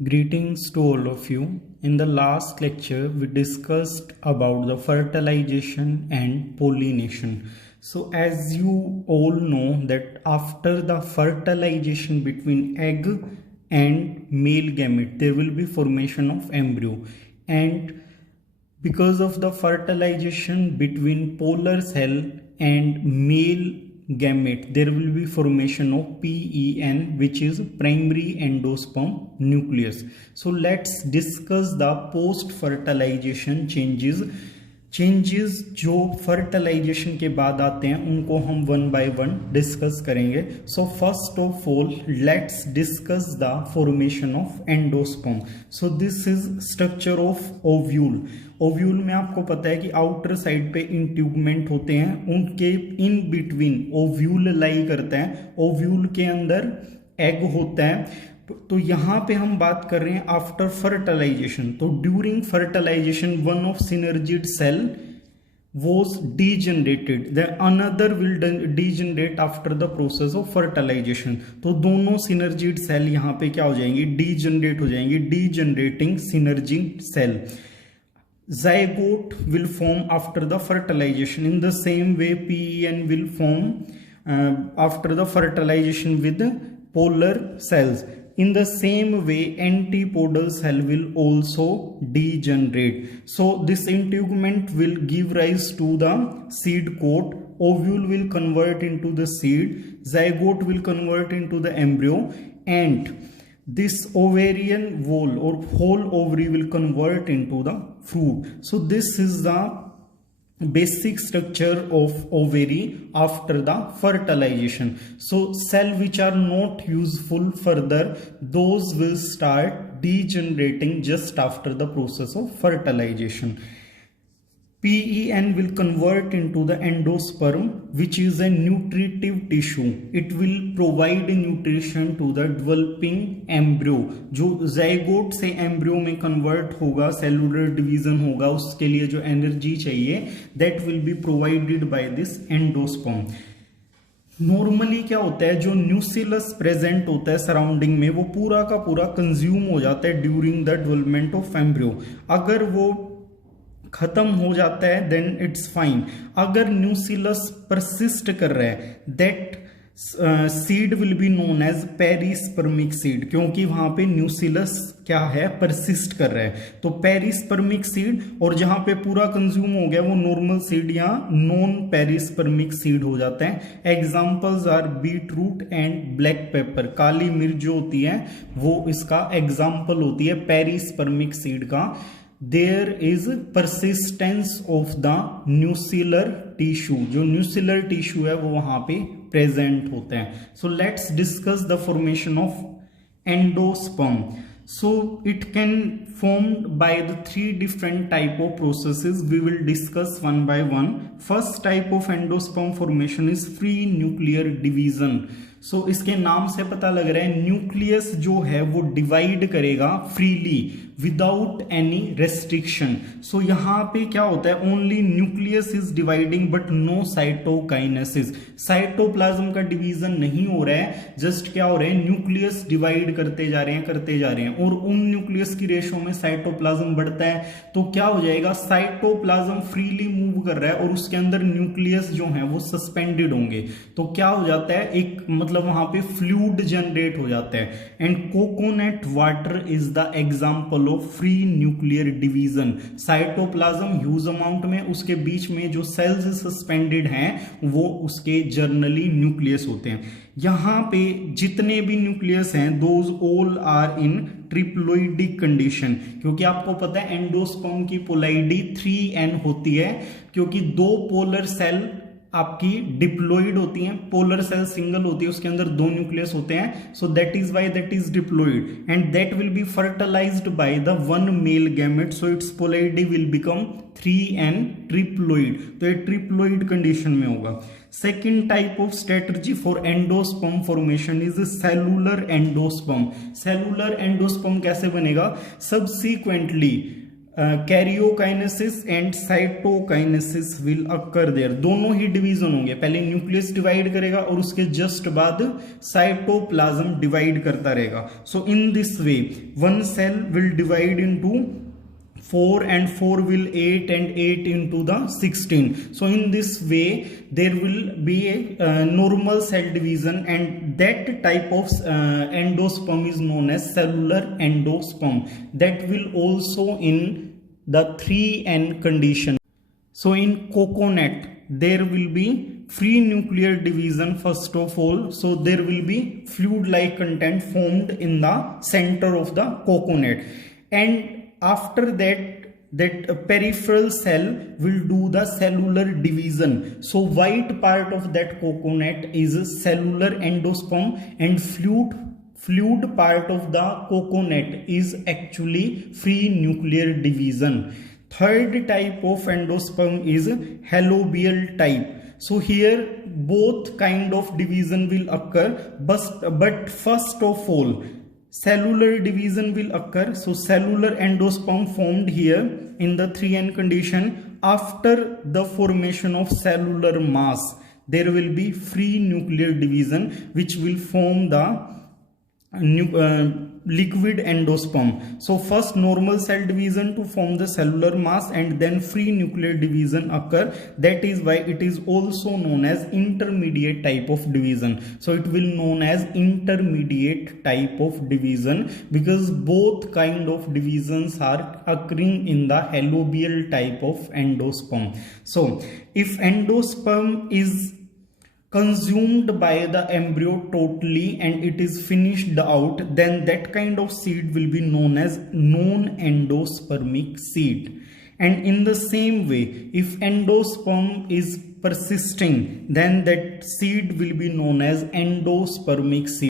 Greetings to all of you. In the last lecture, we discussed about the fertilization and pollination. So as you all know that after the fertilization between egg and male gamete, there will be formation of embryo. And because of the fertilization between polar cell and male gamete, there will be formation of PEN, which is primary endosperm nucleus. So let's discuss the post fertilization changes जो fertilisation के बाद आते हैं उनको हम one by one discuss करेंगे. So first of all let's discuss the formation of endosperm. So this is structure of ovule. Ovule में आपको पता है कि आउटर साइड पे इंट्यूबमेंट होते हैं, उनके इन बिटवीन ओव्यूल लाई करता है. ओव्यूल के अंदर एग होता है. तो यहां पे हम बात कर रहे हैं आफ्टर फर्टिलाइजेशन. तो during fertilization one of synergid cell was degenerated, then another will degenerate after the process of fertilization. तो दोनों सिनर्जिड सेल यहाँ पे क्या हो जाएंगी, डीजनरेट हो जाएंगी, degenerating synergid cell. zygote will form after the fertilization. In the same way PEN will form after the fertilization with polar cells. In the same way antipodal cell will also degenerate. So this integument will give rise to the seed coat. Ovule will convert into the seed, zygote will convert into the embryo, and this ovarian wall or whole ovary will convert into the fruit. So this is the basic structure of ovary after the fertilization. So cell which are not useful further, those will start degenerating just after the process of fertilization. PEN will convert into the endosperm, which is a nutritive tissue. It will provide nutrition to the developing embryo. जो zygote से embryo में convert होगा, cellular division होगा, उसके लिए जो energy चाहिए, that will be provided by this endosperm. Normally क्या होता है, जो न्यूसिलस प्रेजेंट होता है सराउंडिंग में, वो पूरा का पूरा कंज्यूम हो जाता है during the development of embryo. अगर वो खत्म हो जाता है देन इट्स फाइन. अगर न्यूसिलस परसिस्ट कर रहा है, that seed will be known as perispermic seed, क्योंकि वहां पे न्यूसिलस क्या है, परसिस्ट कर रहा है. तो पेरिस्पर्मिक सीड, और जहां पे पूरा कंज्यूम हो गया वो नॉर्मल सीड या नॉन पेरिस्पर्मिक सीड हो जाता है. Examples are beet root and black pepper. काली मिर्च जो होती है वो इसका एग्जांपल होती है पेरिस्पर्मिक सीड का. There is persistence of the nuclear tissue. जो nuclear tissue है वो वहां पे present होते हैं. So let's discuss the formation of endosperm. So it can formed by the three different type of processes. We will discuss one by one. First type of endosperm formation is free nuclear division. सो इसके नाम से पता लग रहा है nucleus जो है वो डिवाइड करेगा freely without any restriction. So यहां पे क्या होता है, only nucleus is dividing but no cytokinesis. Cytoplasm का डिवीजन नहीं हो रहा है, जस्ट क्या हो रहा है, न्यूक्लियस डिवाइड करते जा रहे हैं, और उन न्यूक्लियस की रेशो में साइटोप्लाज्म बढ़ता है. तो क्या हो जाएगा, साइटोप्लाज्म फ्रीली मूव कर रहा है और उसके अंदर न्यूक्लियस जो है वो सस्पेंडेड होंगे. तो क्या हो जाता है, एक मतलब वहां पे फ्लूइड जनरेट हो जाता है. And coconut water is the example of free nuclear division. Cytoplasm huge amount में, उसके बीच में जो सेल्स सस्पेंडेड हैं वो उसके जर्नली न्यूक्लियस होते हैं. यहां पे जितने भी न्यूक्लियस हैं those all are in triploidic condition, क्योंकि आपको पता है एंडोस्पर्म की पोलैरिटी 3n होती है, क्योंकि दो पोलर सेल आपकी डिप्लॉइड होती हैं. पोलर सेल सिंगल होती है, उसके अंदर दो न्यूक्लियस होते हैं. So that is why that is diploid and that will be fertilized by the one male gamete. So it's polarity will become 3n triploid. तो ये ट्रिप्लॉइड कंडीशन में होगा. Second type of strategy for endosperm formation is cellular endosperm. Cellular endosperm कैसे बनेगा, subsequently karyokinesis and cytokinesis will occur there. दोनों ही division होंगे, पहले न्यूक्लियस डिवाइड करेगा और उसके जस्ट बाद साइटोप्लाज्म डिवाइड करता रहेगा। So in this way one cell will divide into 4 and 4 will 8 and 8 into the 16. So in this way there will be a normal cell division, and that type of endosperm is known as cellular endosperm. That will also in the 3N condition. So in coconut there will be free nuclear division first of all. So there will be fluid like content formed in the center of the coconut, and after that peripheral cell will do the cellular division. So white part of that coconut is cellular endosperm, and fluid part of the coconut is actually free nuclear division. Third type of endosperm is halobial type. So here both kind of division will occur, but first of all cellular division will occur. So cellular endosperm formed here in the 3N condition. After the formation of cellular mass there will be free nuclear division, which will form the liquid endosperm. So first normal cell division to form the cellular mass, and then free nuclear division occur. That is why it is also known as intermediate type of division. So it will known as intermediate type of division, because both kind of divisions are occurring in the halobial type of endosperm. So if endosperm is consumed by the embryo totally and it is finished out, then that kind of seed will be known as non-endospermic seed. And in the same way, if endosperm is persisting, then that seed will be known as endospermic seed.